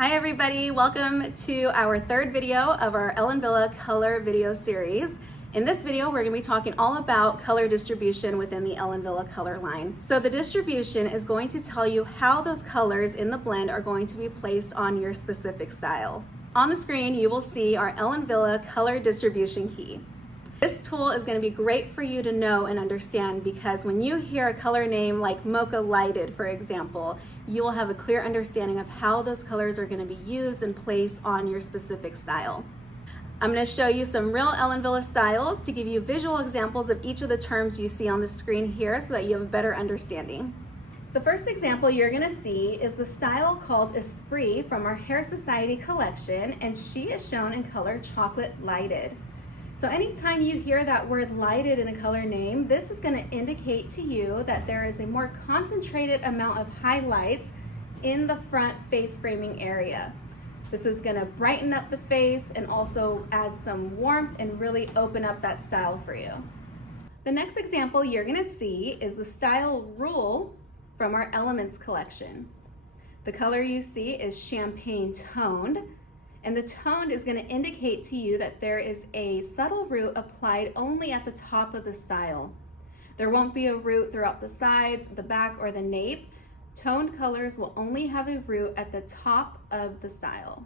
Hi everybody, welcome to our third video of our Ellen Wille Color video series. In this video, we're going to be talking all about color distribution within the Ellen Wille Color line. So the distribution is going to tell you how those colors in the blend are going to be placed on your specific style. On the screen, you will see our Ellen Wille Color Distribution Key. This tool is going to be great for you to know and understand because when you hear a color name like Mocha Lighted, for example, you will have a clear understanding of how those colors are going to be used and placed on your specific style. I'm going to show you some real Ellen Wille styles to give you visual examples of each of the terms you see on the screen here so that you have a better understanding. The first example you're going to see is the style called Esprit from our Hair Society collection, and she is shown in color Chocolate Lighted. So anytime you hear that word lighted in a color name, this is going to indicate to you that there is a more concentrated amount of highlights in the front face framing area. This is going to brighten up the face and also add some warmth and really open up that style for you. The next example you're going to see is the style Rule from our Elements collection. The color you see is champagne toned. And the toned is going to indicate to you that there is a subtle root applied only at the top of the style. There won't be a root throughout the sides, the back, or the nape. Toned colors will only have a root at the top of the style.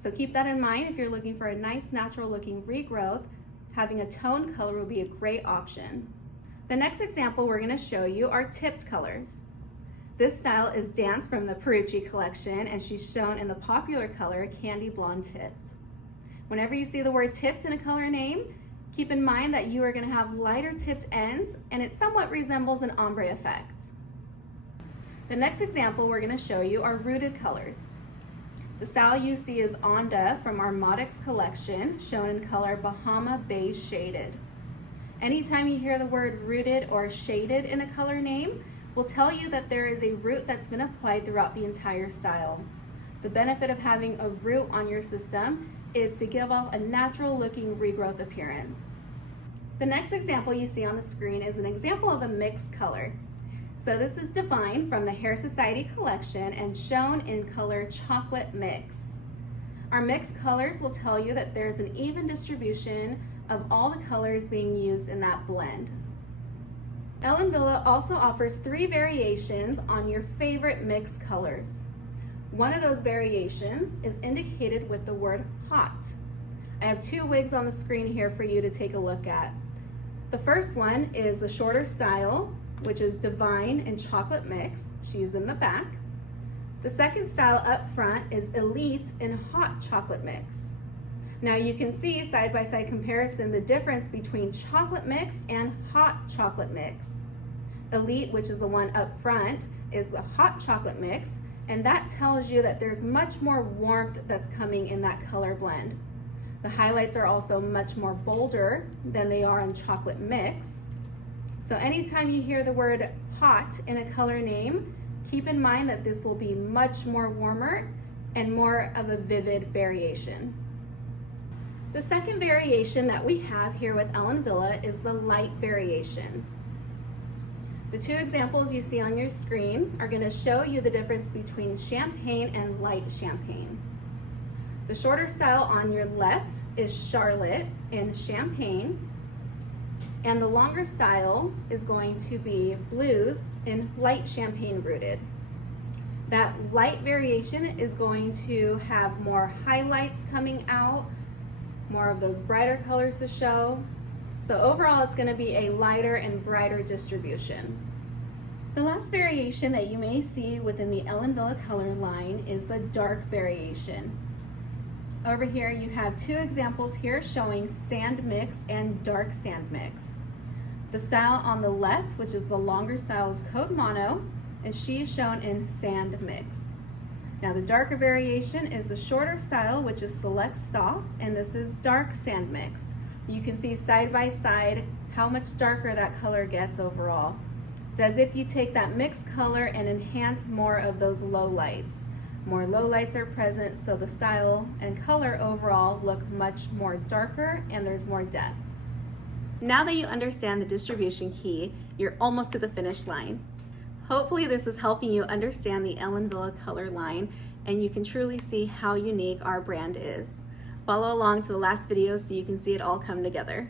So keep that in mind if you're looking for a nice natural looking regrowth. Having a toned color will be a great option. The next example we're going to show you are tipped colors. This style is Dance from the Perucci collection, and she's shown in the popular color Candy Blonde Tipped. Whenever you see the word tipped in a color name, keep in mind that you are going to have lighter tipped ends, and it somewhat resembles an ombre effect. The next example we're going to show you are rooted colors. The style you see is Onda from our Modix collection, shown in color Bahama Beige Shaded. Anytime you hear the word rooted or shaded in a color name, will tell you that there is a root that's been applied throughout the entire style. The benefit of having a root on your system is to give off a natural looking regrowth appearance. The next example you see on the screen is an example of a mixed color. So this is Divine from the Hair Society collection and shown in color Chocolate Mix. Our mixed colors will tell you that there's an even distribution of all the colors being used in that blend. Ellen Wille also offers 3 variations on your favorite mixed colors. One of those variations is indicated with the word hot. I have 2 wigs on the screen here for you to take a look at. The first one is the shorter style, which is Divine and Chocolate Mix. She's in the back. The second style up front is Elite in Hot Chocolate Mix. Now you can see side-by-side comparison the difference between chocolate mix and hot chocolate mix. Elite, which is the one up front, is the hot chocolate mix, and that tells you that there's much more warmth that's coming in that color blend. The highlights are also much more bolder than they are in chocolate mix. So anytime you hear the word hot in a color name, keep in mind that this will be much more warmer and more of a vivid variation. The second variation that we have here with Ellen Wille is the light variation. The 2 examples you see on your screen are going to show you the difference between champagne and light champagne. The shorter style on your left is Charlotte in champagne, and the longer style is going to be Blues in light champagne rooted. That light variation is going to have more highlights coming out, more of those brighter colors to show. So overall, it's going to be a lighter and brighter distribution. The last variation that you may see within the Ellen Wille color line is the dark variation. Over here, you have 2 examples here showing Sand Mix and Dark Sand Mix. The style on the left, which is the longer style, is Code Mono, and she is shown in Sand Mix. Now the darker variation is the shorter style, which is Select Soft, and this is Dark Sand Mix. You can see side by side how much darker that color gets overall. It's as if you take that mixed color and enhance more of those low lights. More low lights are present, so the style and color overall look much more darker and there's more depth. Now that you understand the distribution key, you're almost to the finish line. Hopefully this is helping you understand the Ellen Wille color line and you can truly see how unique our brand is. Follow along to the last video so you can see it all come together.